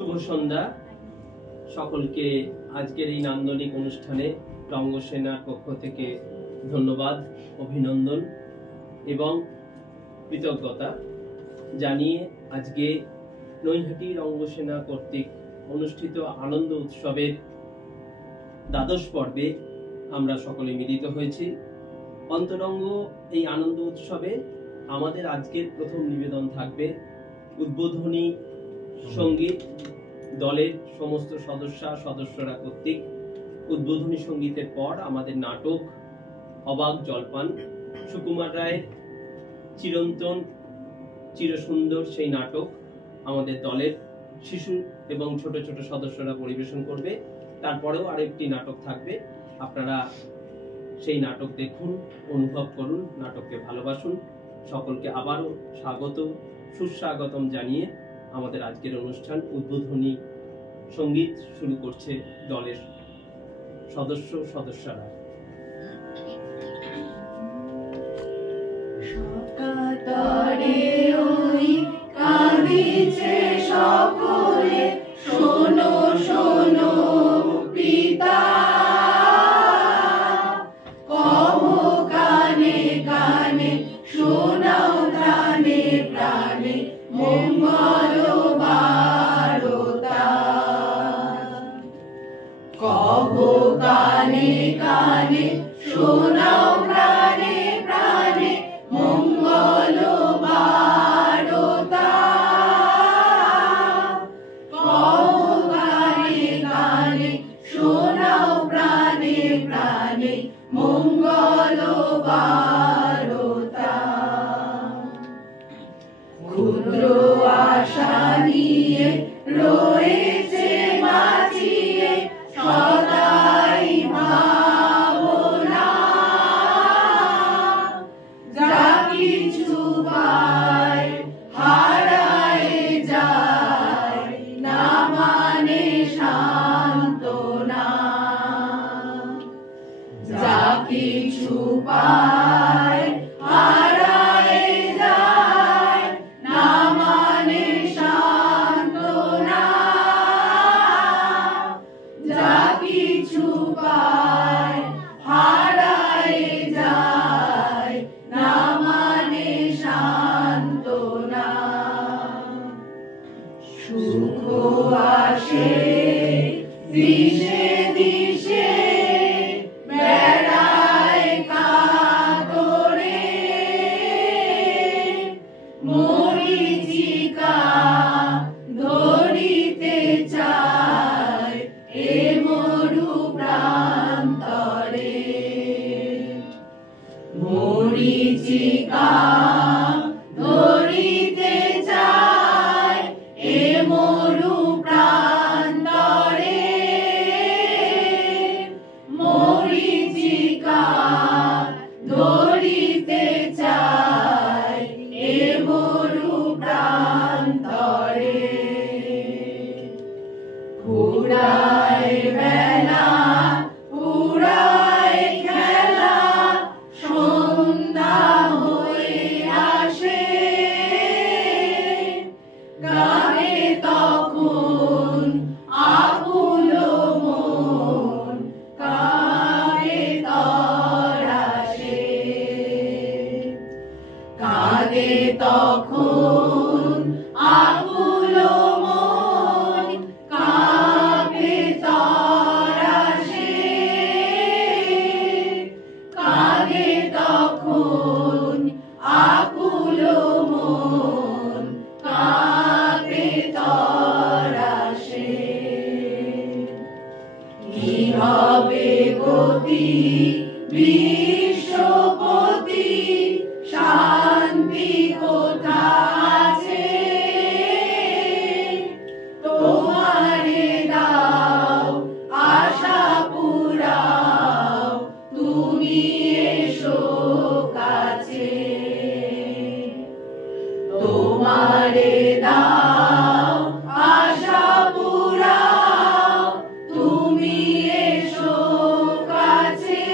শুভ সন্ধ্যা সকলকে। আজকের এই নান্দনিক অনুষ্ঠানে রঙ্গসেনার পক্ষ থেকে ধন্যবাদ, অভিনন্দন এবং কৃতজ্ঞতা জানিয়ে আজকে নৈহাটি রঙ্গসেনা কর্তৃক অনুষ্ঠিত আনন্দ উৎসবের দ্বাদশ পর্বে আমরা সকলে মিলিত হয়েছি। অন্তরঙ্গ এই আনন্দ উৎসবে আমাদের আজকের প্রথম নিবেদন থাকবে উদ্বোধনী সঙ্গীত। দলের সমস্ত সদস্যরা কর্তৃক উদ্বোধনী সঙ্গীতের পর আমাদের নাটক অবাক জলপান, সুকুমার রায়ের চিরন্তন চিরসুন্দর সেই নাটক আমাদের দলের শিশু এবং ছোট ছোট সদস্যরা পরিবেশন করবে। তারপরেও আরেকটি নাটক থাকবে, আপনারা সেই নাটক দেখুন, অনুভব করুন, নাটককে ভালোবাসুন। সকলকে আবারও স্বাগত, সুস্বাগতম জানিয়ে আমাদের আজকের অনুষ্ঠান উদ্বোধনী সঙ্গীত শুরু করছে দলের সদস্যরা। সকলে শোনো শোনো পিতা, কহো কানে কানে, শোনাও প্রাণে প্রাণে, মঙ্গল বারতা। কহো কানে কানে, শোনাও প্রাণে প্রাণে, মঙ্গল বারতা। কহো কানে কানে, শোনাও প্রাণে প্রাণে, মঙ্গল বারতা। ক্ষুদ্র আশা নিয়ে রয়েছে মাছিয়ে সদাই ভাবনা, যা কিছু পায় হারায় যায়, না মানে সান্ত্বনা। যা কিছু পায় হারায় যায়, না মানে সান্ত্বনা। যা কিছু পায় হারায় যায়, না মানে সান্ত্বনা। সুখ আসে দিশে দিশে, বেড়ায় কাতরে, মরীচিকা ধরিতে চায় এ মরু প্রান্তরে। মরীচিকা ধরিতে চায় এ মরু প্রান্তরে। মরীচিকা ধরিতে চায় এ মরু প্রান্তরে। ফুরায় বেলা ফুরায় খেলা, সন্ধ্যা হয়ে আসে। গানে তখন আকুল মন, কাঁদে তরাসে। কাঁদে তখন আকুল মন, কাঁদে তরাসে। কাঁদে তখন আকুল মন, কাঁদে তরাসে। কি হবে গতি বিশ্বপতি, শান্তি কোথা আছে? তোমারে দাও আশা পুরাও, তুমি এসো কাছে। তোমারে দাও আশা পুরাও, তুমি এসো কাছে।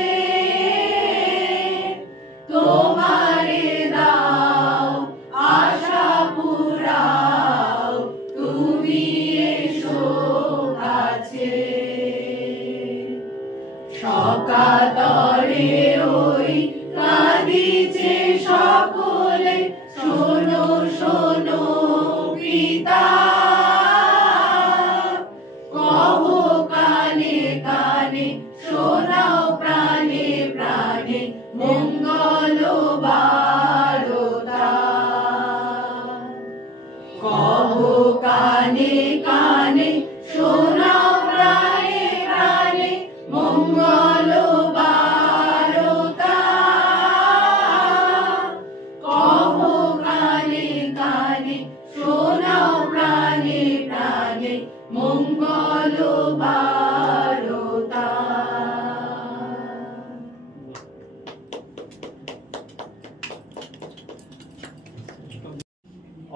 কাতরে ওই কাঁদিছে সকলে, শোনো শোনো পিতা, কহো কানে কানে, শোনাও প্রাণে প্রাণে মঙ্গল বারতা। কহো কানে কানে, শোনাও প্রাণে প্রাণে মঙ্গল বারতা। কহো কানে কানে, শোনাও প্রাণে প্রাণে মঙ্গল বারতা।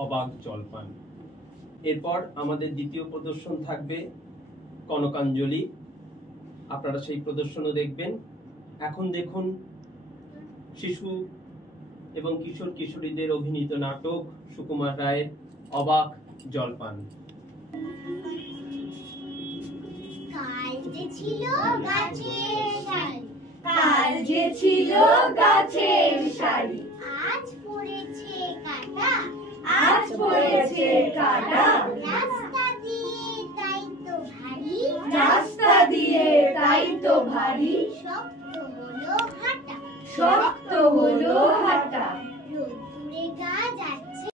অবাক জলপান। এরপর আমাদের দ্বিতীয় প্রদর্শন থাকবে কনকাঞ্জলি। আপনারা সেই প্রদর্শনও দেখবেন। এখন দেখুন শিশু এবং কিশোর কিশোরীদের অভিনীত নাটক সুকুমার রায়ের অবাক জলপান। কাল যে ছিল গাছের শাড়ি, কাল যে ছিল গাছের শাড়ি, আজ পড়েছে কাটা, আজ পড়েছে কাটা। রাস্তা দিয়ে তাই তো ভারী, রাস্তা দিয়ে তাই তো ভারী, শক্ত হলো হাঁটা, শক্ত হলো হাঁটা। রোদ্দুরে গা যাচ্ছে।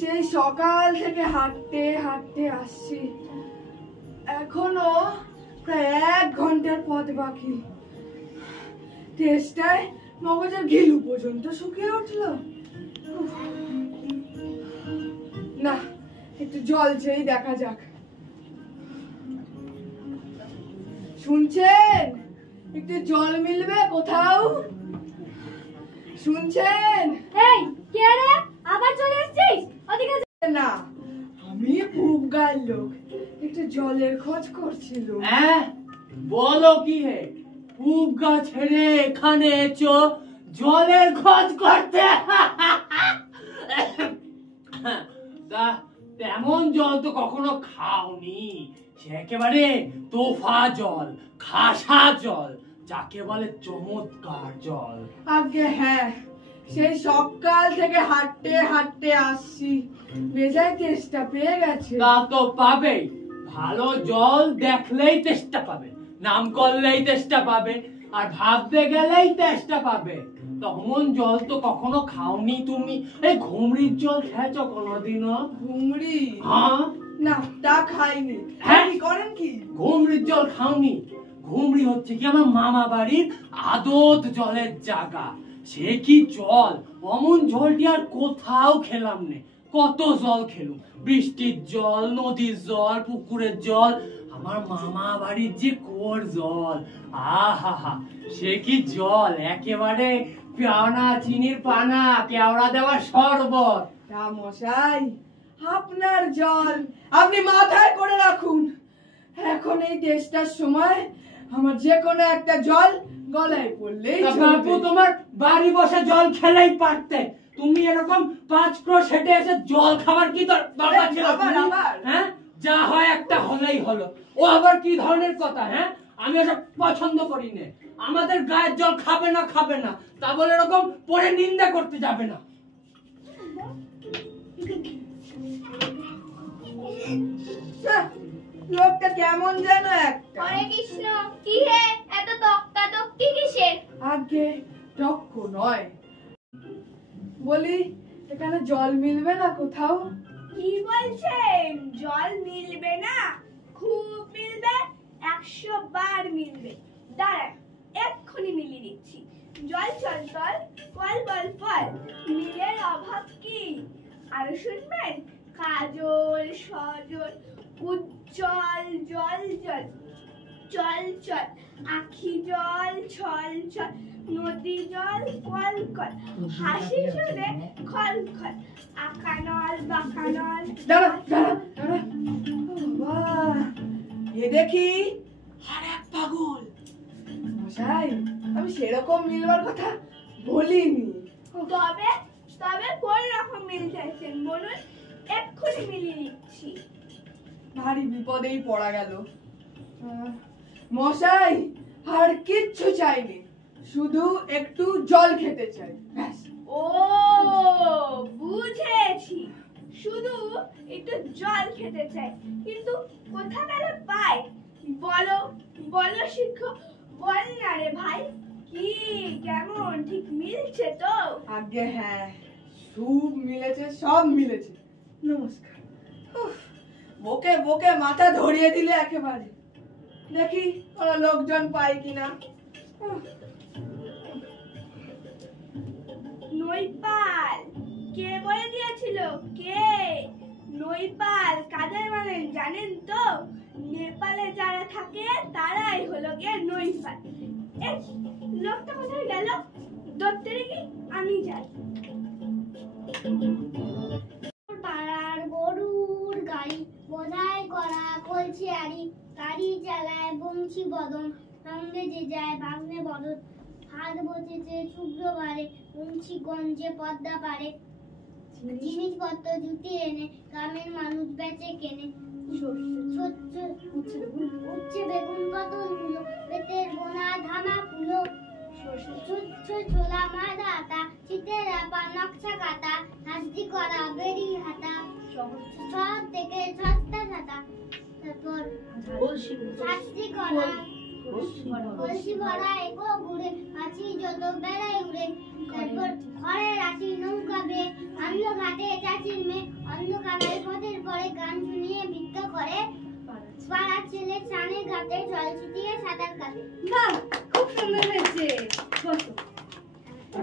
সেই সকাল থেকে হাঁটতে হাঁটতে আসছি, এখনো প্রায় 1 ঘন্টার পথ বাকি। তেষ্টায় মগজের ঘিলু পর্যন্ত শুকিয়ে উঠল। না, একটু জল চেয়ে দেখা যাক। শুনছেন? একটু জল মিলবে কোথাও? শুনছেন? এই কে রে, আবার চলে এসেছিস? ওদিকে না, আমি খুব গাল লোক, একটু জলের খোঁজ করছিল। বলো কি হে, পুবগা ছেড়ে এখানে এসো জলের খোঁজ করতে? তা তেমন জল তো কখনো খাওনি, সে একেবারে তোফা জল, খাসা জল, যাকে বলে চমৎকার জল। আগে হ্যাঁ, সেই সকাল থেকে হাঁটতে হাঁটতে আসছি, বেজায় তেষ্টা পেয়ে গেছে। তা তো পাবেই, ভালো জল দেখলেই তেষ্টা পাবে, নাম করলেই তেষ্টা পাবে, আর ভাবতে গেলেই তেষ্টা পাবে। তমন জল তো কখনো খাওনি তুমি। এই ঘুমরির জল খেয়েছো কোনোদিনও? ঘুমরি? হ্যাঁ, না, তা খাইনি। হ্যাঁ? কি করেন কি? ঘুমরির জল খাওনি? ঘুমরি হচ্ছে কি আমার মামা বাড়ির আদত জলের জায়গা। সে কি জল, অমন জলটি আর কোথাও খেলাম নে। কত জল খেলুম, বৃষ্টির জল, নদীর জল, পুকুরের জল, আমার মামা বাড়ির যে কুয়োর জল, আহা, সে কি জল, একেবারে পেয়ানা চিনির পানা, কেওড়া দেওয়া শরবত। মশাই, আপনার জল আপনি মাথায় করে রাখুন। এখন এই তেষ্টার সময় আমার যে কোনো একটা জল গলায় পড়লেই বাবু, তোমার বাড়ি বসে জল খেলেই পারতে। তুমি এরকম 5 ক্রোশ হেঁটে এসে জল খাবার কি দরকার ছিল? হ্যাঁ, যা হয় একটা হলেই হলো। ও আবার কি ধরনের কথা? হ্যাঁ, আমি ওসব পছন্দ করি না। আমাদের গায়ের জল খাবে না, তা বলে এরকম পরে নিন্দা করতে যাবে না। লোকটা কেমন যেন একটা। হরে কৃষ্ণ, কি হে এত তক্কাতক্কি কিসের? আগে দক্ষ নয়, বলি এখানে জল মিলবে না কোথাও? কি বলছেন? জল মিলবে না? খুব মিলবে, 100 বার মিলবে। দাঁড়ান, এক্ষুনি মিলিয়ে দিচ্ছি। জল চল চল, ফল বল ফল, মিলের অভাব কি? আর শুনবেন, কাজল সজল উজ্জ্বল জল জল, চল চল আখি জল ছল ছল, নদী জল কল কল, হাসি শুনে খল খল, আকানল বাকানল। দাঁড়া দাঁড়া দাঁড়া, বাহ, এ দেখি আর এক পাগল। মশাই, আমি সেরকম মিলবার কথা বলিনি। তবে তবে কোন রকম মিল চাইছেন বলুন, এক্ষুনি মিলিয়ে দিচ্ছি। ভারী বিপদেই পড়া গেল। মশাই আর কিচ্ছু চাইনি, শুধু একটু জল খেতে চাই ব্যাস। ও বুঝেছি, শুধু একটু জল খেতে চাই, কিন্তু কোথাকারে পাই বলো বলো শিক্ষক, বল না রে ভাই, কি কেমন ঠিক মিলছে তো? আগে হ্যাঁ, সব মিলেছে, সব মিলেছে। নমস্কার। উফ, বকে বকে মাথা ধরিয়ে দিলে একেবারে। দেখি কোনো লোকজন পাই কিনা। উফ, নৈপাল কে বলে দিয়েছিল? কে নৈপাল কাদের বলেন জানেন তো? নেপালে যারা থাকে তারাই হলো গিয়ে নৈপাল। এই লোকটা কোথায় গেল? দপ্তরে কি আমি যাই। পাড়ার গরুর গাড়ি বোঝাই করা কলছি আড়ি, গাড়ি চালায় বংশী বদন, সঙ্গে যে যায় ভাগ্নে বদন, হাত বসেছে শুক্রবারে মুন্সিগঞ্জে পদ্মা পারে, জিনিসপত্র জুটি এনে গ্রামের মানুষ বেচে কেনে, উচ্ছে বেগুন পটল গুলো, পেটের বোনা ধামা কুলো, ছোলা মাদা আটা, শীতের আপা নকশা কাটা, হাসি করা বেরি হাতা, সব থেকে সস্তা সাতা, তারপর হাসি করা কলসি ভরা একো ঘুরে, হাসি যত বেড়ায় উড়ে, তারপর ঘরে রাখি নৌকা বে, আনলো ঘাটে চাচির মেয়ে, অন্ধকারে পথের পরে গান শুনিয়ে ভিক্ষা করে, পাড়ার ছেলে স্নানের ঘাটে জল ছিটিয়ে সাঁতার কাটে। বাহ, খুব সুন্দর হয়েছে। বসো,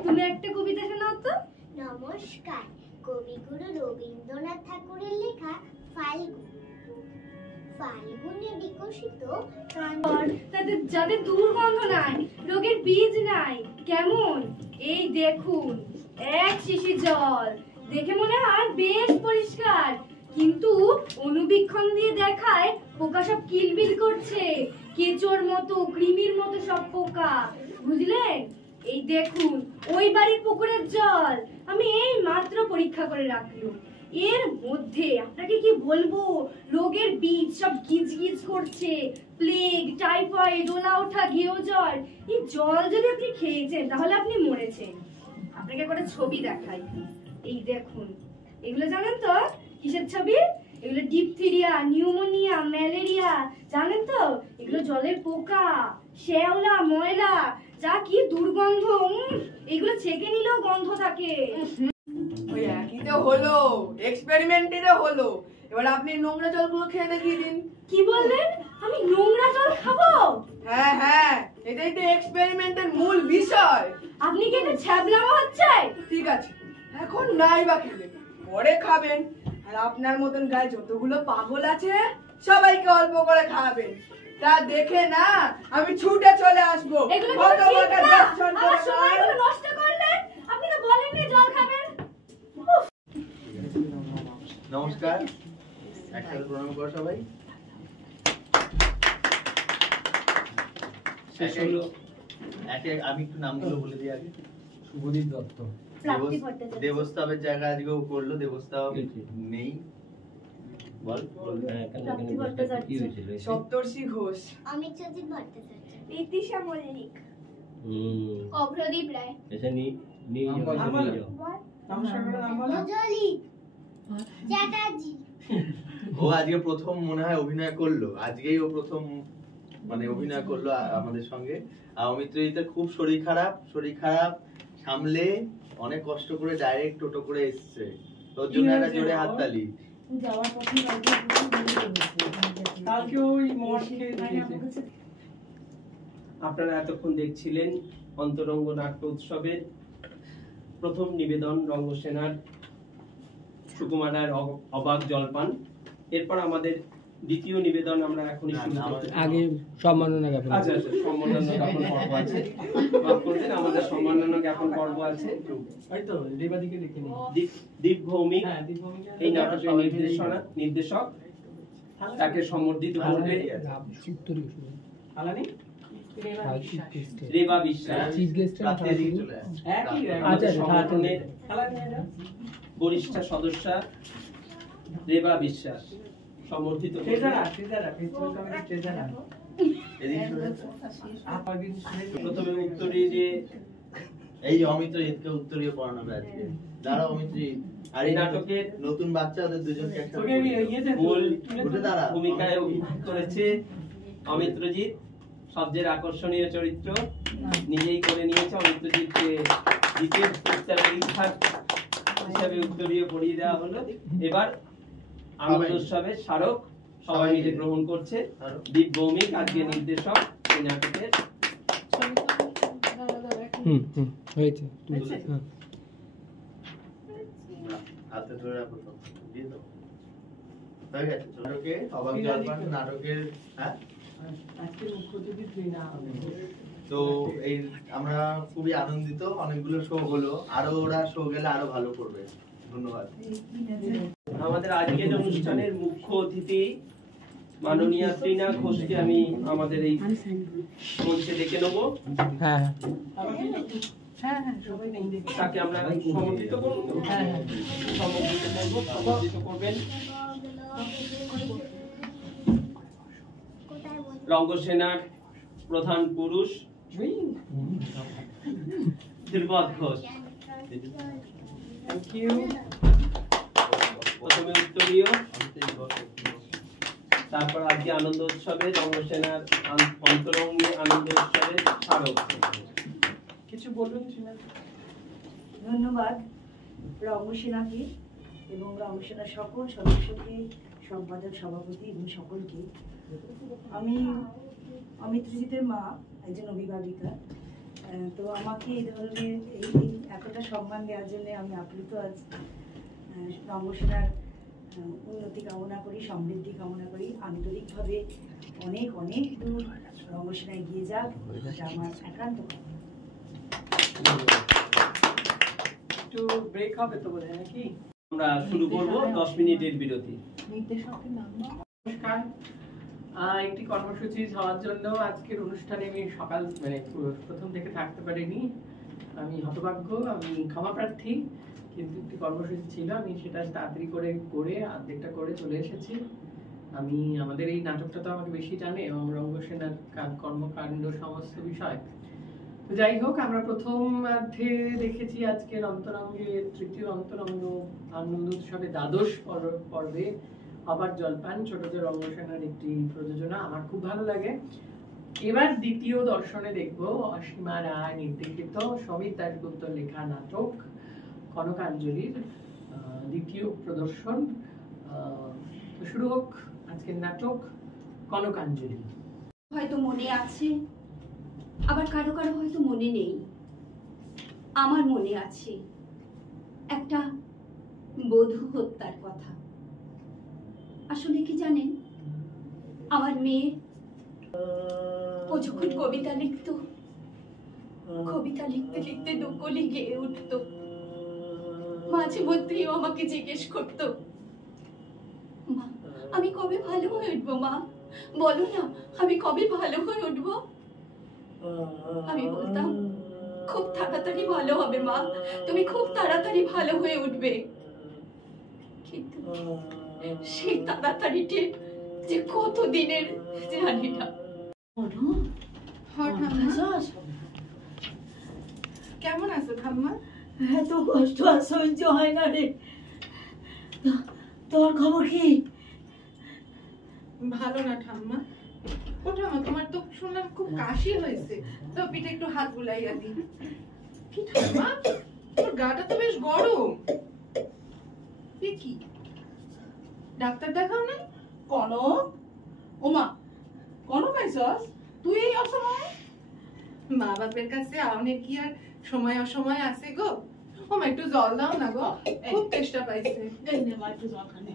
তুমি একটা কবিতা শোনাও তো। নমস্কার, কবিগুরু রবীন্দ্রনাথ ঠাকুরের লেখা ফাল্গুন। ফাল্গুনে বিকশিত তাদের যাদের দুর্গন্ধ নাই, রোগের বীজ নাই, কেমন এই দেখুন এক শিশি জল, দেখে মনে হয় বেশ পরিষ্কার, কিন্তু অনুবীক্ষণ দিয়ে দেখায় পোকা সব কিলবিল করছে, কেঁচোর মতো কৃমির মতো সব পোকা, বুঝলেন? এই দেখুন ওই বাড়ির পুকুরের জল আমি এই মাত্র পরীক্ষা করে রাখলাম, এর মধ্যে আপনাকে কি বলবো, রোগের বীজ সব গিজ গিজ করছে, প্লেগ, টাইফয়েড, ওলা ওঠা, ঘেউ জ্বর। এই জল যদি আপনি খেয়েছেন তাহলে আপনি মরেছেন। আপনাকে একটা ছবি দেখাই, এই দেখুন, এগুলো জানেন তো কিসের ছবি? এগুলো ডিপথেরিয়া, নিউমোনিয়া, ম্যালেরিয়া, জানেন তো? এগুলো জলের পোকা, শ্যাওলা, ময়লা, যা কি দুর্গন্ধ, এগুলো ছেঁকে নিলেও গন্ধ থাকে। ওই একই তো হলো, এক্সপেরিমেন্টই তো হলো। এবার আপনি নোংরা জলগুলো খেয়ে দেখিয়ে দিন। কি বললেন? আমি নোংরা জল খাবো? হ্যাঁ হ্যাঁ, এটাই তো এক্সপেরিমেন্টের মূল বিষয়। আপনি কি এটা ছ্যাবলামো হচ্ছে? ঠিক আছে, এখন নাই বা খেলেন, পরে খাবেন। আর আপনার মতন গায়ে যতগুলো পাগল আছে সবাইকে অল্প করে খাওয়াবেন, তা দেখে না আমি ছুটে চলে আসবো। এগুলো কত কিন্তু ঠিক বড় না। দর্শন আমার করে সময়গুলো নষ্ট করলেন। আপনি তো বলেননি জল খাবেন। নমস্কার, একসাথে প্রণাম করো সবাই। শেষ হলো আমি একটু নামগুলো বলে দিই আগে। শুভদীপ দত্ত, প্রাপ্তি ভট্টাচার্য। দেবস্তাবের জায়গা আজকেও করলো, দেবস্তাব নেই। বল প্রাপ্তি ভট্টাচার্য, সপ্তর্ষি ঘোষ, অমিত সজিত ভট্টাচার্য, ইতিশা মল্লিক, অভ্রদীপ রায়, মজলি চ্যাটার্জি। ও আজকে প্রথম মনে হয় অভিনয় করলো, আজকেই ও প্রথম মানে অভিনয় করলো আমাদের সঙ্গে। আর অমিত্রজিতের খুব শরীর খারাপ সামলে অনেক কষ্ট করে ডাইরেক্ট টোটো করে এসছে, তোর জন্য একটা জোরে হাততালি। যাওয়ার পথে কালকে ওই মদ খেয়ে দিয়েছে। আপনারা এতক্ষণ দেখছিলেন অন্তরঙ্গ নাট্য উৎসবের প্রথম নিবেদন রঙ্গসেনার সুকুমার রায়ের অবাক জলপান। এরপর আমাদের দ্বিতীয় নিবেদন আমরা এখনই শুরু করতে আগে সম্মাননা জ্ঞাপন। আচ্ছা সম্মাননা জ্ঞাপন পর্ব আছে, মাফ করবেন, আমাদের সম্মাননা জ্ঞাপন পর্ব আছে। হয়তো রেবাদিকে দেখে নিই। দীপ ভৌমিক হ্যাঁ, দীপঙ্কর এই নাটকের নির্দেশক, তাকে সম্বর্ধিত করবে আলানি রেবা বিশ্বাস, চিফ গেস্ট রাতে দিয়ে চলে আসছে। আমাদের সংগঠনের বরিষ্ঠ সদস্যা রেবা বিশ্বাস সম্বর্ধিত করবে। এদিকে সরে। প্রথমে উত্তরীয় যে এই যে অমিত্রজিৎকে উত্তরীয় পড়ানো হবে আজকে। যারা অমিত্রজিৎ আর এই নাটকের নতুন বাচ্চা ওদের দুজনকে একসাথে মূল উঠে দাঁড়া। ভূমিকায় অভিনয় করেছে অমিত্রজিৎ, সবচেয়ে আকর্ষণীয় চরিত্র নিজেই করে নিয়েছে। অমিত্রজিৎকে দ্বিতীয় পরীক্ষার হিসাবে উত্তরীয় পড়িয়ে দেওয়া হলো। এবার আনন্দ উৎসবে স্মারক সবাই মিলে গ্রহণ করছে। দীপ ভৌমিক আজকে নির্দেশক এই নাটকের। হাতে ধরে রাখো তো, দিয়ে দাও। হয়ে গেছে। নাটকে অবাক জলপান নাটকের হ্যাঁ তো এই আমরা খুবই আনন্দিত, অনেকগুলো শো হলো, আরো ওরা শো গেলে আরো ভালো করবে। ধন্যবাদ। আমাদের আজকের অনুষ্ঠানের মুখ্য অতিথি মাননীয়া তৃণা ঘোষকে আমি আমাদের এই মঞ্চে ডেকে নেবো। তাকে আমরা সমর্থিত করবো। সমর্থিত করবেন রঙ্গসেনার প্রধান পুরুষ দিলবদ ঘোষ। প্রথমে উত্তরীয়, তারপর আজকে আনন্দ উৎসবে রঙ্গসেনার অন্তরঙ্গে আনন্দ উৎসবের স্মারক। কিছু বলুন। ধন্যবাদ রঙ্গসেনাকে এবং রঙ্গসেনার সকল সদস্যকে, সম্পাদক, সভাপতি এবং সকলকে। আমি অমিত্রজিতের মা, একজন অভিভাবিকা। তো আমাকে এই ধরনের এই এতটা সম্মান দেওয়ার জন্য আমি আপ্লুত আছি। রঙ্গসেনার উন্নতি কামনা করি, সমৃদ্ধি কামনা করি আন্তরিকভাবে। অনেক অনেক দূর রঙ্গসেনা এগিয়ে যাক, এটা আমার একান্ত কামনা। একটু ব্রেক হবে তো বোধহয় নাকি? আমরা শুরু করব 10 মিনিটের বিরতি। নমস্কার। একটি কর্মসূচি হওয়ার জন্য আজকের অনুষ্ঠানে আমি সকাল প্রথম থেকে থাকতে পারিনি। আমি হতভাগ্য, আমি ক্ষমা প্রার্থী। কিন্তু একটি কর্মসূচি ছিল, আমি সেটা তাড়াতাড়ি করে অর্ধেকটা করে চলে এসেছি। আমি আমাদের এই নাটকটা তো আমাকে বেশি জানে এবং রঙ্গসেনার কর্মকাণ্ড সমস্ত বিষয়। তো যাই হোক, আমরা প্রথমার্ধে দেখেছি আজকের অন্তরঙ্গের তৃতীয় অন্তরঙ্গ আনন্দ উৎসবে দ্বাদশ পর্বে অবাক জলপান, ছোটদের রঙ্গসেনার একটি প্রযোজনা। আমার খুব ভালো লাগে। এবার দ্বিতীয় দর্শনে দেখব অসীমা রায় নির্দেশিত সমীর দাশগুপ্ত লেখা নাটক কনকাঞ্জলির দ্বিতীয় প্রদর্শন। শুরু হোক আজকের নাটক কনকাঞ্জলি। হয়তো মনে আছে, আবার কারো কারো হয়তো মনে নেই। আমার মনে আছে একটা বধূ হত্যার কথা। আসলে কি জানেন, আমার মেয়ে ও যখন কবিতা লিখতো, কবিতা লিখতে লিখতে দুকলি গেয়ে উঠত। মাঝে মধ্যেই ও আমাকে জিজ্ঞেস করতো, মা আমি কবে ভালো হয়ে উঠবো? মা বলো না, আমি কবে ভালো হয়ে উঠবো? আমি বলতাম, খুব তাড়াতাড়ি ভালো হবে মা, তুমি খুব তাড়াতাড়ি ভালো হয়ে উঠবে। কিন্তু সেই তাড়াতাড়িটি যে কত দিনের জানি না। কেমন আছো ঠাম্মা? এত কষ্ট আর সহ্য হয় না রে। তোর খবর কি? ভালো না ঠাম্মা? ও ঠাম্মা, তোমার তো শুনলাম খুব কাশি হয়েছে, তো পিঠে একটু হাত বুলাইয়া দি। কি ঠাম্মা, তোর গাটা তো বেশ গরম। কি ডাক্তার দেখাও না? কনক, ওমা কনক আইসস তুই এই অসময়ে? মা বাপের কাছে আউনের কি আর সময় অসময় আছে গো? ওমা একটু জল দাও না গো, খুব তেষ্টা পাইছে। এই নে মা, একটু জল খানে।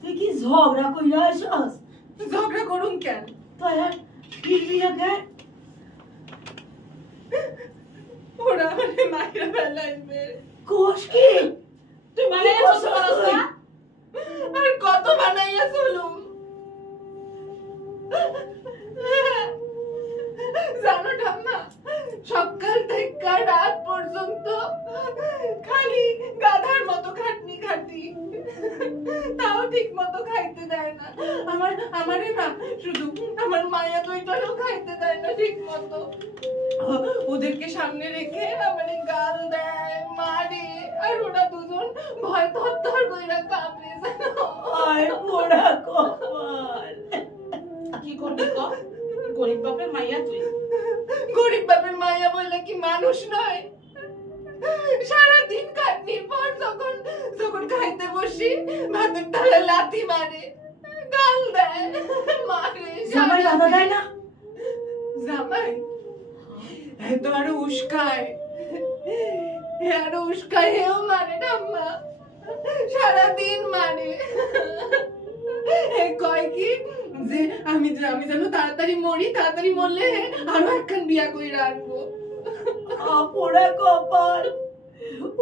তুই কি ঝগড়া কইরা আইসস? ঝগড়া করুন কেন? তো আর ফিরবি না কেন? ওরা মানে মাইরা ফেলাইবে। কোষ কি তুই বানাইয়া চলছ? আর কত বানাইয়া চলুম? জানো ঠাম্মা, সকাল থেকে রাত পর্যন্ত খালি গাধার মতো খাটনি খাটি, তাও ঠিক মতো খাইতে দেয় না। আমারে না, শুধু আমার মায়া দুইটারও খাইতে দেয় না ঠিক মতো। ওদেরকে সামনে রেখে আমারে গাল দেয়, মারে, আর ওরা দুজন ভয় থরথর কইরা কাঁপে জানো। আয় পোড়া কপাল। কি করবি ক? গরিব বাপের মাইয়া তুই। গরিব বাপের মায়া বললে কি মানুষ নয়? সারাদিন খাটনির পর যখন খাইতে বসি ভাতের থালা লাথি মারে, গাল দেয়, মারে। জামাই বাধা দেয় না? জামাই এত আরো উস্কায়, হেও মারে ঠাম্মা, সারাদিন মারে। কয় কি যে আমি যেন তাড়াতাড়ি মরি, তাড়াতাড়ি মরলে আরো একখান বিয়া কইরা আনবো। পোড়া কপাল,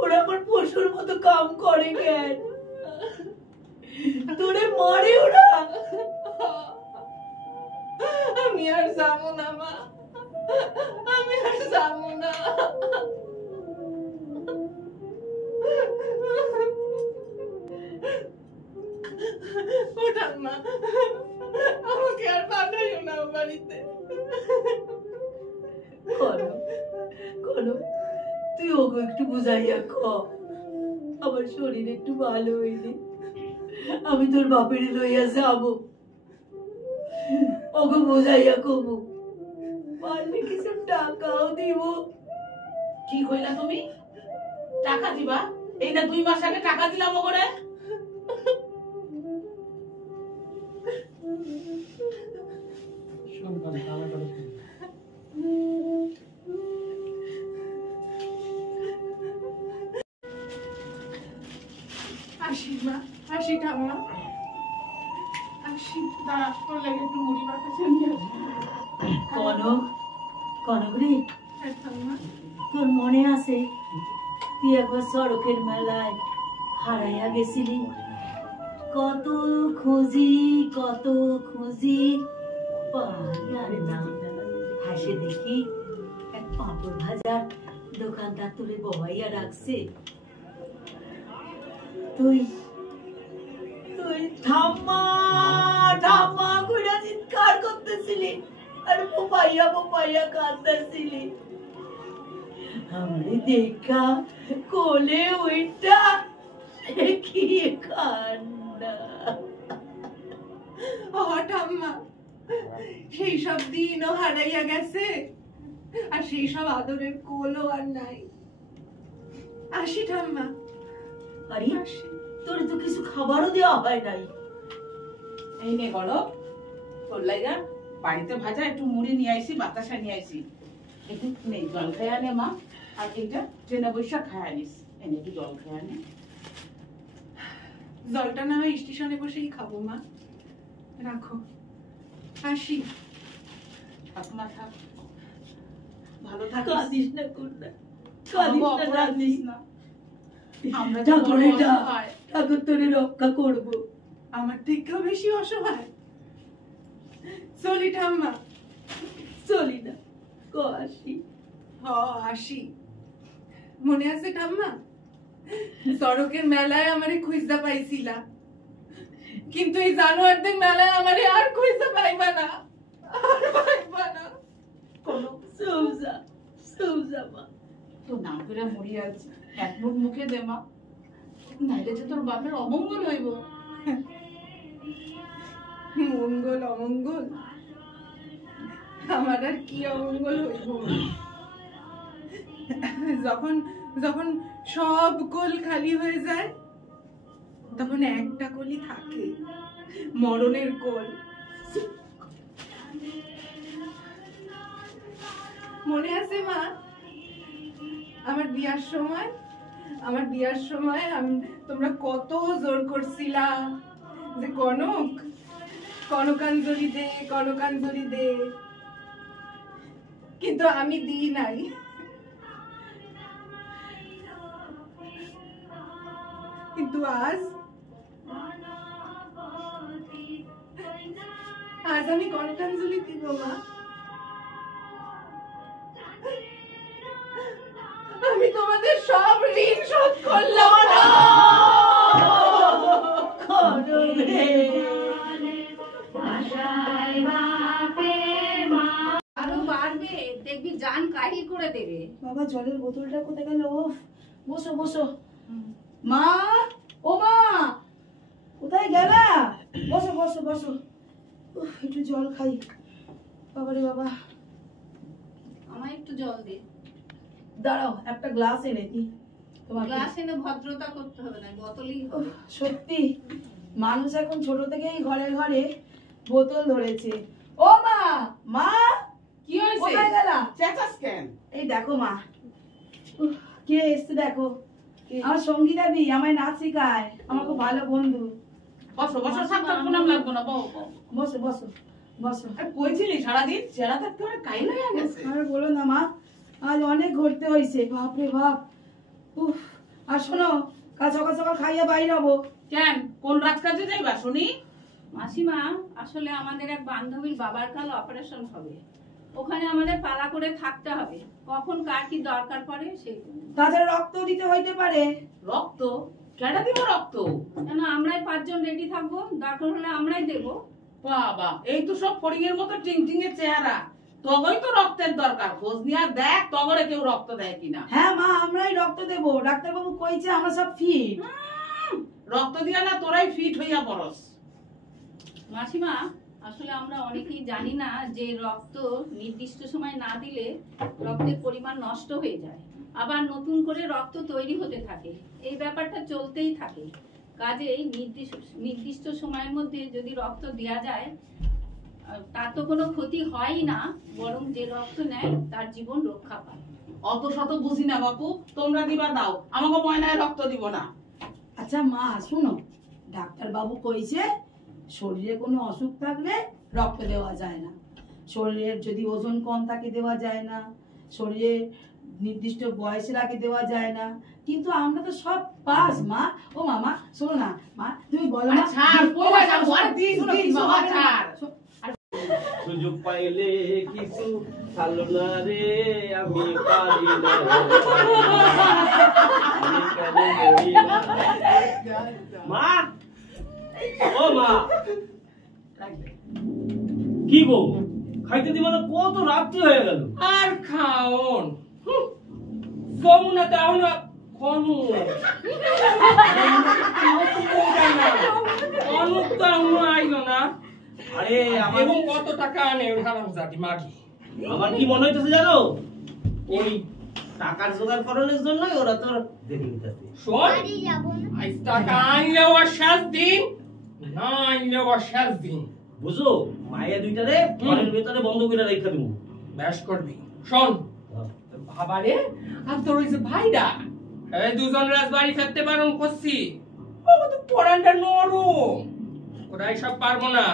ওরা আমার পশুর মতো কাম করে কেন? তোরে মারে ওরা? আমি আর যাবো না মা, আমি আর যাবো না। ওঠান মা, আমাকে আর পাঠাইও না বাড়িতে। কোনো তুই ওকে একটু বুঝাইয়া ক, আমার শরীর একটু ভালো হইলে আমি তোর বাপের লইয়া যাব। ওকে বুঝাইয়া কমু, পারলে কিছু টাকাও দিব। কি কইলা তুমি? টাকা দিবা? এই না 2 মাস আগে টাকা দিলাম ওরে। আসি মা, আসি ঠাম্মা, আসি। দাঁড়া, তোর লাগে একটু মুড়ি বাতাসা নিয়ে আসি। কনক রে, ঠাম্মা, তোর মনে আছে তুই একবার সড়কের মেলায় হারাইয়া গেছিলি? কত খুঁজি পাই আর না। হাসে দেখি এক পাঁপড় ভাজার দোকানদার তোরে বহাইয়া রাখছে। তুই ঠাম্মা কইরা চিৎকার করতেছিলি আর পোপাইয়া কাঁদতেছিলি। আমারে দেখা কোলে ওইটা কি কান্না। ঠাম্মা, সেই সব দিনও হারাইয়া গেছে, আর সেই সব আদরের কোলও আর নাই। আসি ঠাম্মা। আরে তোর তো কিছু খাবারও দেওয়া হয় নাই। এই নে গড়, তোর লাগা বাড়িতে ভাজা একটু মুড়ি নিয়ে আইছি, বাতাসা নিয়ে আইছি। একটু নেই জল খেয়ে আনে মা, আর এইটা ট্রেনে বৈশা খায় আনিস। এনে একটু জল খেয়ে আনে। জলটা না হয় স্টেশনে বসেই খাবো মা, রাখো। আসি। থাক মা, থাক, ভালো থাকিস। কাঁদিস না কাঁদিস না। আমরা ঠাকুর তোরে রক্ষা করবো। আমার থেকেও বেশি অসহায়। চলি ঠাম্মা। চলি না, আসি। আসি। মনে আছে ঠাম্মা, সড়কের মেলায় আমারে খুঁজতে পাইছিলা, কিন্তু এই জানোয়ারদের মেলায় আমারে আর খুঁজতে পাইবা না। কোনো সৌজা মা, তোর নাম করে মরি আছে, এক মুখ মুখে দে মা, নাইলে যে তোর বাপের অমঙ্গল হইব। মঙ্গল অমঙ্গল, আমার আর কি অমঙ্গল হইব? যখন সব কোল খালি হয়ে যায়, তখন একটা কোলই থাকে, মরণের কোল। মনে আছে মা, আমার বিয়ার সময় তোমরা কত জোর করছিলা যে কনকাঞ্জলি দে, কিন্তু আমি দিই নাই। কিন্তু আজ আমি কনকাঞ্জলি দিব মা। আমি তোমাদের সব ঋণ শোধ করলাম। দেবে। বাবা জলের বোতলটা কোথায় গেল? বসো বসো। মা, ও মা, কোথায় গেলা? বসো বসো বসো। একটু জল খাই। বাবারে বাবা, আমায় একটু জল দে। দাঁড়াও একটা গ্লাস এনে দিই তোমাকে। গ্লাস এনে ভদ্রতা করতে হবে না, বোতলই হবে। সত্যি মানুষ এখন ছোট থেকেই ঘরে ঘরে বোতল ধরেছে। ও মা, মা কি হয়েছে? কোথায় গেলা? চেঁচাস কেন? এই দেখো মা, কে এসছে দেখো। আমার সঙ্গীতা দি আমায় নাচ শেখায়, আমার খুব ভালো বন্ধু। বসো বসো, সাতটা প্রণাম লাগবো না, বউ বউ। বসো বসো বসো। আর কই ছিলি সারাদিন? চেহারা থাকতে আমার কাইল হয়ে গেছে। আর বলো না মা, আজ অনেক ঘুরতে হয়েছে, বাপরে বাপ। উফ, আর শোনো, কাল সকাল সকাল খাইয়া বাইর হবো। কেন, কোন রাজকাজে যাইবা শুনি? মাসিমা, আসলে আমাদের এক বান্ধবীর বাবার কাল অপারেশন হবে, ওখানে আমাদের পালা করে থাকতে হবে। কখন কার কি দরকার পড়ে সেই। তাছাড়া রক্ত দিতে হইতে পারে। রক্ত? কেডা দিব রক্ত? কেন, আমরাই 5 জন রেডি থাকবো, দরকার হলে আমরাই দেবো। বাবা, এই তো সব ফড়িং এর মতো টিং টিং এর চেহারা। তগই তো রক্তের দরকার, খোঁজ নিয়ে দেখ তগরে কেউ রক্ত দেয় কিনা। হ্যাঁ মা, আমরাই রক্ত দেবো, ডাক্তারবাবু কইছে আমরা সব ফিট। রক্ত দিয়া না তোরাই ফিট হইয়া পড়স। মাসিমা, আসলে আমরা অনেকেই জানি না যে রক্ত নির্দিষ্ট সময় না দিলে রক্তের পরিমাণ নষ্ট হয়ে যায়, আবার নতুন করে রক্ত তৈরি হতে থাকে। এই ব্যাপারটা চলতেই থাকে। কাজেই নির্দিষ্ট সময়ের মধ্যে যদি রক্ত দেওয়া যায়, তার তো কোনো ক্ষতি হয়ই না, বরং যে রক্ত নেয় তার জীবন রক্ষা পায়। অত শত বুঝি না বাপু, তোমরা দিবা দাও, আমাকে ময়নায় রক্ত দিব না। আচ্ছা মা শুনো, ডাক্তারবাবু কইছে শরীরে কোনো অসুখ থাকলে রক্ত দেওয়া যায় না, শরীরের যদি ওজন কম থাকে দেওয়া যায় না, শরীরে নির্দিষ্ট বয়সের আগে দেওয়া যায় না, কিন্তু আমরা তো সব পাস মা। ও মামা শোনো না মা, তুমি বলো না। ছাড়, কইলা যাও, আরে দিস দিস বাবা ছাড়। সুযোগ পাইলে কিছু ভালো না রে, আমি পারি না, আমি কেন মরি না। মা, ও মা, কি গো খাইতে দিবা না? কত রাত্রি হয়ে গেল। আর খাওন যমুনা দাও না খনু অনুপ তো আইলো না। আরে আমার এবং কত টাকা আনে ওই হারামজাদি মাগি। আমার কি মনে হইতেছে জানো, ওই টাকার জোগাড় করানোর জন্যই ওরা তোর দেরি হইতেছে। শোন, বাড়ি যাবো না। আজ টাকা আনলে ওর শেষ দিন, না আনলে ওর শেষ দিন। বুঝো, মায়া দুইটারে ঘরের ভেতরে বন্ধ করে রেখে দেবো। ব্যাস করবি। শোন বাবারে, আর তোর ওই যে ভাইরা, এই দুজন রাজবাড়ি ফেরতে বারণ করছি, ও তো পরানটা নরম, ওরাই সব পারবো না।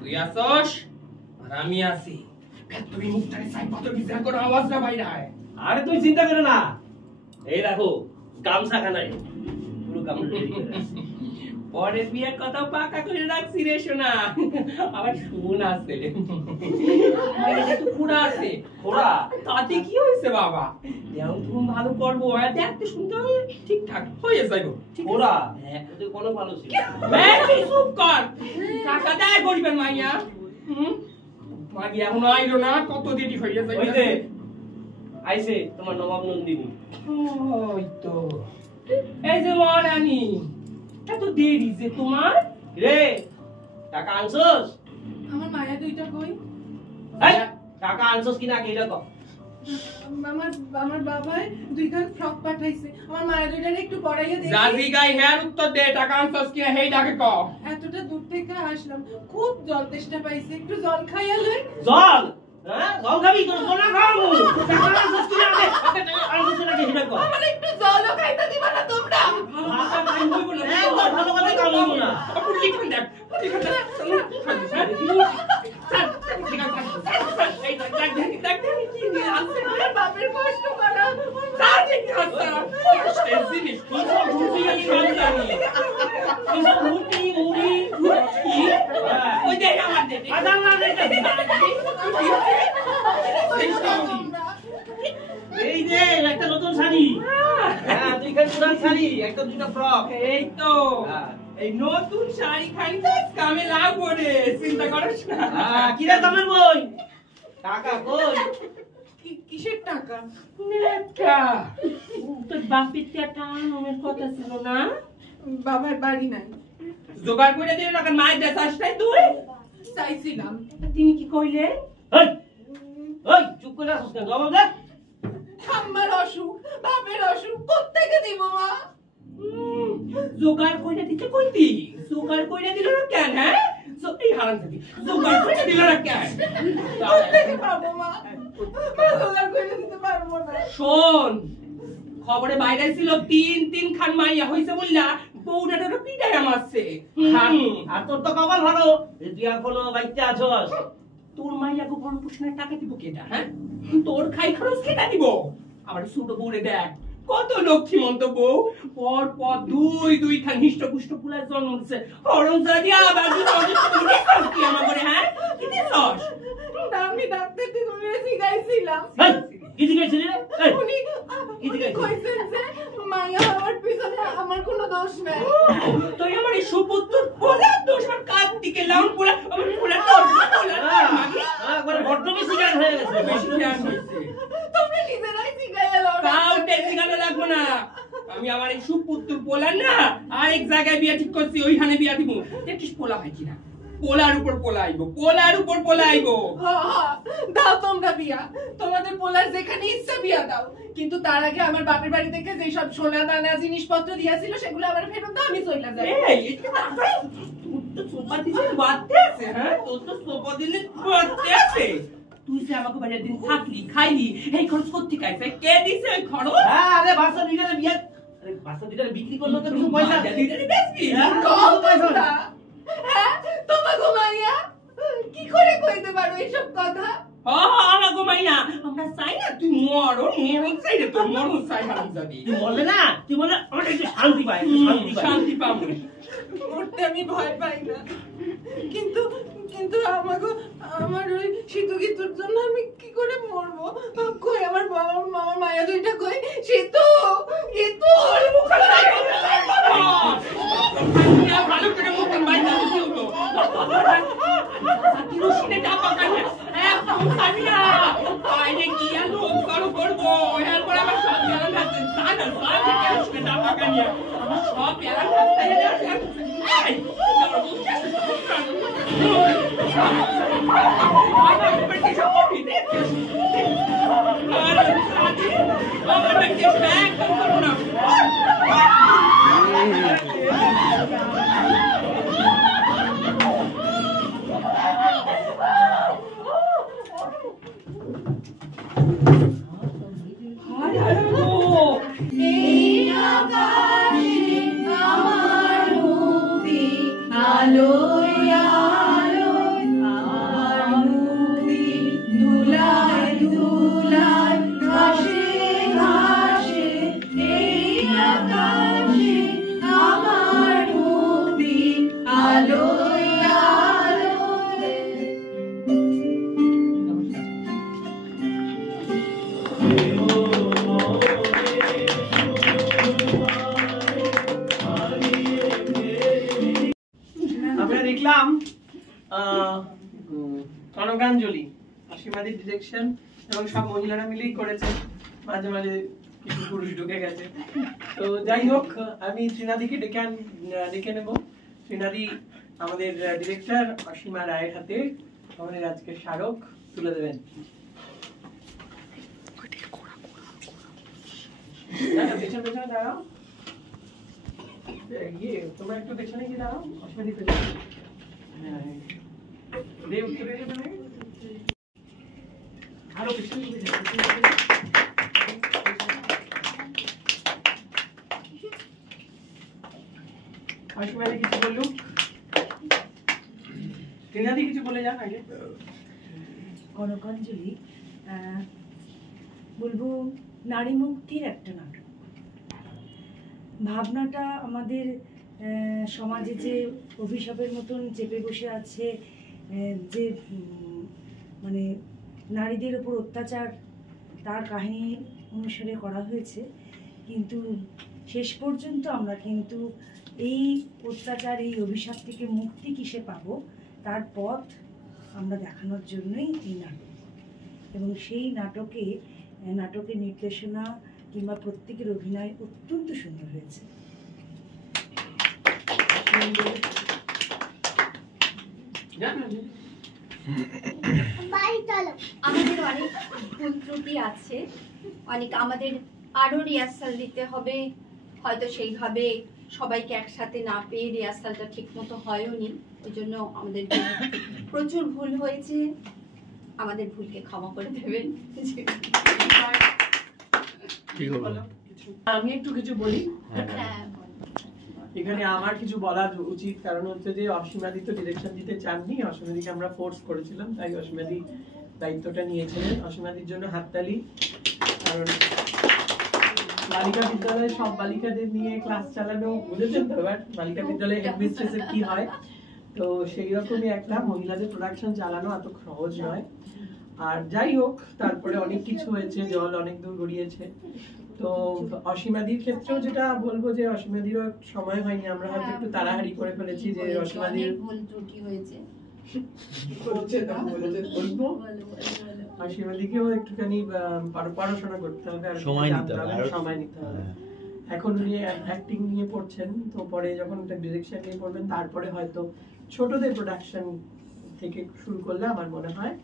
তুই আসস আর আমি আছি, তুই মুখটারে চাই কত বিচার করে আওয়াজ না বাইরে। আরে তুমি চিন্তা করো না, এই দেখো গামছা খানায় পুরো কামড় রেডি করে আছে। পরের বিয়ের কথা পাকা করে রাখছি রে সোনা। আবার শুন আছে, একটু খুঁড়া আছে। খোড়া তাতে কি হয়েছে বাবা, দেও তুমি ভালো করবো, আর দেখতে শুনতে ঠিকঠাক হয়ে যাইবো। খোড়া তুই কোনো ভালো ছিল তুই চুপ কর, টাকা দেয় গরিবের মাইয়া। মাগি এখন আইলো না, কত দেরি হয়ে ওই যে যাইবে। আইছে তোমার নবাব নন্দিনী। ওই তো, এই যে মহারানী, এত দেরি যে তোমার? রে টাকা আনছস? আমার মায়া দুইটা কই? এই, টাকা আনছস কিনা আগে এটা কর। আমার বাবাই দুইখান ফ্রক পাঠাইছে, আমার মায়া দুইটারে একটু পরাইয়া দেখি। জাজি গাই হেয়ার উত্তর দে, টাকা আনছস কিনা হেই ডাকে ক। এতটা দূর থেকে আসলাম, খুব জল তেষ্টা পাইছে, একটু জল খাইয়া লই। জল? হ্যাঁ জল খাবি? তোর জল না খাবো। টাকা আনছস কিনা আগে আনছস কিনা আগে এটা কর। আমার একটু জলও খাইতে দিবা না তোমরা? ভাষা টাইম হইব না, একবার ভালো করে কাম হইব না। আপনি লিখুন দেখ, লিখুন দেখ। আমার বাপের কষ্ট করা। এই যে একটা নতুন শাড়ি, হ্যাঁ দুইখান পুরান শাড়ি, একটা দুইটা ফ্রক। এই তো এই নতুন শাড়ি খাই কামে লাগবো রে, চিন্তা করিস না। কিরা দামের বই? টাকা কই? কিসের টাকা? তোর বাপের টাকা আমার কথা ছিল না? বাবার বাড়ি নাই। জোগাড় করে দিল না, মায়ের দেশাস নাই তুই? চাইছিলাম। তিনি কি কইলে? ওই চুপ করে আসছ কেন? জবাব দে। ঠাম্মার অসুখ, বাপের অসুখ, কোত্থেকে দিব মা? জোগাড় করে দিতে কইতি? জোগাড় করে দিল না কেন? হ্যাঁ এই হারামজাদি জোগাড় করে দিল না কেন? কোত্থেকে পাবো মা? মা জোগাড় করে দিতে পারবো না। শোন, খবরে বাইরে ছিল তিন খান মাইয়া হইছে বললা বউটাটা পিটাই মারছে। আর তোর তো কপাল ভালো, তুই এখনো বাইতে আছস। তোর মাইয়াকে ভরণ পোষণের টাকা দিব কেটা? হ্যাঁ, তোর খাই খরচ কেটা দিব? আমার ছোট বউরে দেখ কত লক্ষ্মীমন্ত বউ, পর পর দুই খান হিষ্টপুষ্ট ফুলের জন্ম দিচ্ছে। হরমজাদি আবার কি আমার করে? হ্যাঁ কি দিছস? আমি ডাক্তার তুমি শিখাইছিলাম। কি শিখাইছিলি রে? উনি কইছেন যে মায়া হওয়ার পিছনে আমার কোনো দোষ নাই। তুই আমার এই সুপুত্র বলার দোষ আর কার দিকে লাউন পোলা আমার পোলা তোর পোলা একবারে বড্ড বেশি জ্ঞান হয়ে গেছে। বেশি জ্ঞান হইছে। তুমি নিজেরাই শিখাইয়া দাও। কাউকে শিখানো লাগবে না। আমি আমার এই সুপুত্র পোলা না আরেক জায়গায় বিয়া ঠিক করছি, ওইখানে বিয়া দিব। দেখিস পোলা হয় কিনা? পোলার উপর পোলা আইবো, পোলার উপর পোলা আইবো। দাও তোমরা বিয়া, তোমাদের পোলার যেখানে ইচ্ছা বিয়া দাও, কিন্তু তার আগে আমার বাপের বাড়ি থেকে যে সব সোনা দানা জিনিসপত্র দিয়েছিল সেগুলো আবার ফেরত দাও, আমি চলে যাই। এই তো সোপা দিলে বাদতে আছে। হ্যাঁ তোর তো সোপা দিলে বাদতে আছে। তুই যে আমাকে বাড়ির দিন থাকলি খাইলি, এই খরচ করতে কাইছে কে দিছে? ওই খরচ আরে বাসা দিলে বিয়ে, আরে বাসা দিলে বিক্রি করলো তো কিছু পয়সা দিলে বেশি। কম পয়সা। হ্যাঁ তোমাকে মাইয়া কি করে কইতে পারো এইসব কথা? আমার গোমাই না, আমরা চাই না তুই মরণ চাই না, তোর মরণ চাই না। তুই বললে না, তুই বললে আমার একটু শান্তি পাই, শান্তি পাবো। মরতে আমি ভয় পাই না, কিন্তু কিন্তু আমার ওই শীতগীতুর জন্য আমি কি করে মরবো? কই আমার বাবা মামা মায়া দুইটা কই? শীতু গীতু ভালো করে মুখ বাইরে দিও তো। কিরোসিনে চাপা কাটে একদম খাবি না। বাইরে গিয়া লোক করবো, এরপর আমার সব বেড়ান থাকছে। কিরোসিনে চাপা কাটিয়া আমার সব বেড়ান থাকছে। আমরা দেখলাম কনকাঞ্জলি অসীমাদির ডিরেকশন এবং সব মহিলারা মিলেই করেছে, মাঝে মাঝে কিছু পুরুষ ঢুকে গেছে। তো যাই হোক, আমি শ্রীনাদিকে ডেকে নেব। শ্রীনাদি আমাদের ডিরেক্টর অসীমা রায়ের হাতে আমাদের আজকে স্মারক তুলে দেবেন। পেছনে পেছনে দাঁড়াও, তোমরা একটু পেছনে গিয়ে দাঁড়াও। অসীমাদি পেছনে আরো পেছনে অসীমাদি কিছু বলুক, শ্রীনাদি কিছু বলে যান আগে। কনকাঞ্জলি বলবো নারী মুক্তির একটা নাটক। ভাবনাটা আমাদের সমাজে যে অভিশাপের মতন চেপে বসে আছে, যে মানে নারীদের উপর অত্যাচার, তার কাহিনী অনুসারে করা হয়েছে। কিন্তু শেষ পর্যন্ত আমরা কিন্তু এই অত্যাচার, এই অভিশাপ থেকে মুক্তি কিসে পাবো তার পথ আমরা দেখানোর জন্যই এই নাটক। এবং সেই নাটকে নাটকের নির্দেশনা কিংবা প্রত্যেকের অভিনয় অত্যন্ত সুন্দর হয়েছে। আমাদের অনেক ভুল ত্রুটি আছে, অনেক আমাদের আরো রিহার্সাল দিতে হবে, হয়তো সেইভাবে সবাইকে একসাথে না পেয়ে রিহার্সালটা ঠিক মতো হয়ওনি, ওই জন্য আমাদের প্রচুর ভুল হয়েছে, আমাদের ভুলকে ক্ষমা করে দেবেন। আমি একটু কিছু বলি। হ্যাঁ, এখানে আমার কিছু বলা উচিত, কারণ হচ্ছে যে অসীমাদি তো ডিরেকশন দিতে চাননি, অসীমাদিকে আমরা ফোর্স করেছিলাম, তাই অসীমাদি দায়িত্বটা নিয়েছিলেন। অসীমাদির জন্য হাততালি, কারণ বালিকা বিদ্যালয়ে সব বালিকাদের নিয়ে ক্লাস চালানো, বুঝেছেন তো, এবার বালিকা বিদ্যালয়ে হেডমিস্ট্রেসের কি হয়, তো সেই রকমই একটা মহিলাদের প্রোডাকশন চালানো এত সহজ নয়। আর যাই হোক, তারপরে অনেক কিছু হয়েছে, জল অনেক দূর গড়িয়েছে। তো অসীমাদির ক্ষেত্রেও যেটা বলবো যে অসীমাদিরও সময় হয়নি, আমরা হয়তো একটু তাড়াহাড়ি করে ফেলেছি, যে অসীমাদির ভুল ত্রুটি হয়েছে। বলবো অসীমাদিকেও একটুখানি পড়াশোনা করতে হবে, আর সময় নিতে হবে, সময় নিতে হবে। এখন উনি অ্যাক্টিং নিয়ে পড়ছেন, তো পরে যখন ডিরেকশন নিয়ে পড়বেন তারপরে হয়তো ছোটদের প্রোডাকশন থেকে শুরু করলে আমার মনে হয়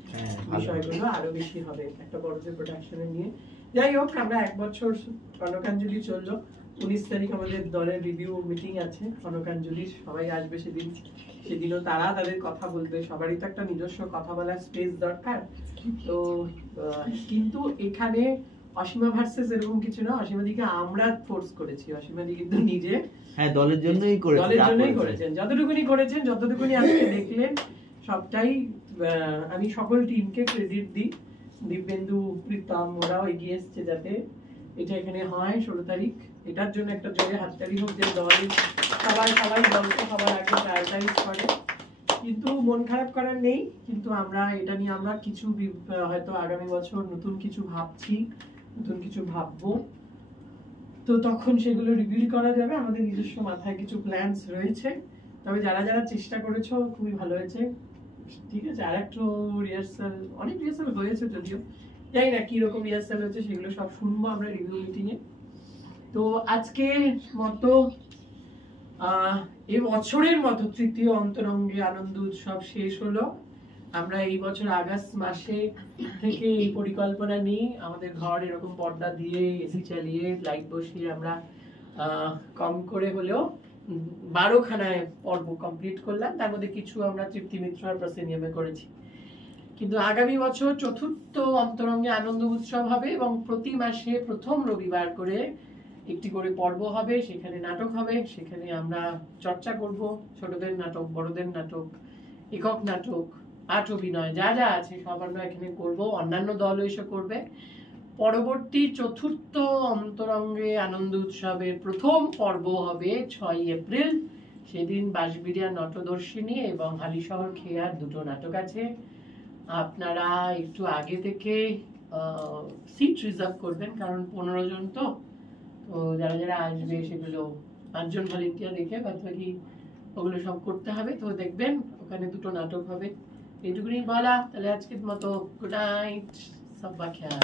বিষয়গুলো আরো বেশি হবে একটা বড়দের প্রোডাকশনে নিয়ে। যাই হোক, আমরা 1 বছর কনকাঞ্জলি চললো, 19 তারিখ আমাদের দলের রিভিউ মিটিং আছে কনকাঞ্জলির, সবাই আসবে সেদিন, সেদিনও তারা তাদের কথা বলবে, সবারই তো একটা নিজস্ব কথা বলার স্পেস দরকার। তো কিন্তু এখানে অসীমা ভার্সেস এরকম কিছু না, অসীমাদিকে আমরা ফোর্স করেছি, অসীমাদি কিন্তু নিজে দলের জন্যই করেছেন, যতটুকুনি করেছেন, যতটুকুনি আজকে দেখলেন সবটাই আমি সকল টিমকে ক্রেডিট দিই, দিব্যেন্দু, প্রীতম, ওরাও এগিয়ে এসছে যাতে এটা এখানে হয় 16 তারিখ। এটার জন্য একটা জোরে হাততালি হোক, যে দলের সবাই দলকে সবার আগে প্রায়োরিটাইজ করে। কিন্তু মন খারাপ করার নেই, কিন্তু আমরা এটা নিয়ে আমরা কিছু হয়তো আগামী বছর নতুন কিছু ভাবছি, নতুন কিছু ভাববো, তো তখন সেগুলো রিভিল করা যাবে। আমাদের নিজস্ব মাথায় কিছু প্ল্যানস রয়েছে, তবে যারা যারা চেষ্টা করেছো খুবই ভালো হয়েছে, ঠিক আছে। আর একটু রিহার্সাল, অনেক রিহার্সাল হয়েছে যদিও, জানি না কিরকম রিহার্সাল হয়েছে, সেগুলো সব শুনবো আমরা রিভিউ মিটিং এ। তো আজকে মতো এই বছরের মতো তৃতীয় অন্তরঙ্গে আনন্দ উৎসব শেষ হলো। আমরা এই বছর আগস্ট মাসে থেকে এই পরিকল্পনা নিই, আমাদের ঘর এরকম পর্দা দিয়ে, এসি চালিয়ে, লাইট বসিয়ে আমরা কম করে হলেও 12খানায় পর্ব কমপ্লিট করলাম, তার মধ্যে কিছু আমরা তৃপ্তি মিত্র আর প্রসেনিয়ামে করেছি। কিন্তু আগামী বছর চতুর্থ অন্তরঙ্গে আনন্দ উৎসব হবে, এবং প্রতি মাসে প্রথম রবিবার করে একটি করে পর্ব হবে, সেখানে নাটক হবে, সেখানে আমরা চর্চা করব, ছোটদের নাটক, বড়দের নাটক, একক নাটক, পাঠ অভিনয়, যা যা আছে সব আমরা এখানে করব, অন্যান্য দলও এসে করবে। পরবর্তী চতুর্থ অন্তরঙ্গে আনন্দ উৎসবের প্রথম পর্ব হবে 6 এপ্রিল, সেদিন বাঁশবিড়িয়া নটদর্শিনী এবং হালিশহর খেয়ার দুটো নাটক আছে। আপনারা একটু আগে থেকে সিট রিজার্ভ করবেন, কারণ 15 জন তো যারা যারা আসবে সেগুলো 5 জন ভলেন্টিয়ার রেখে বাকি ওগুলো সব করতে হবে। তো দেখবেন ওখানে দুটো নাটক হবে, এইটুকুনি বলা। তাহলে আজকের মতো গুড নাইট, সব্বা খেয়াল।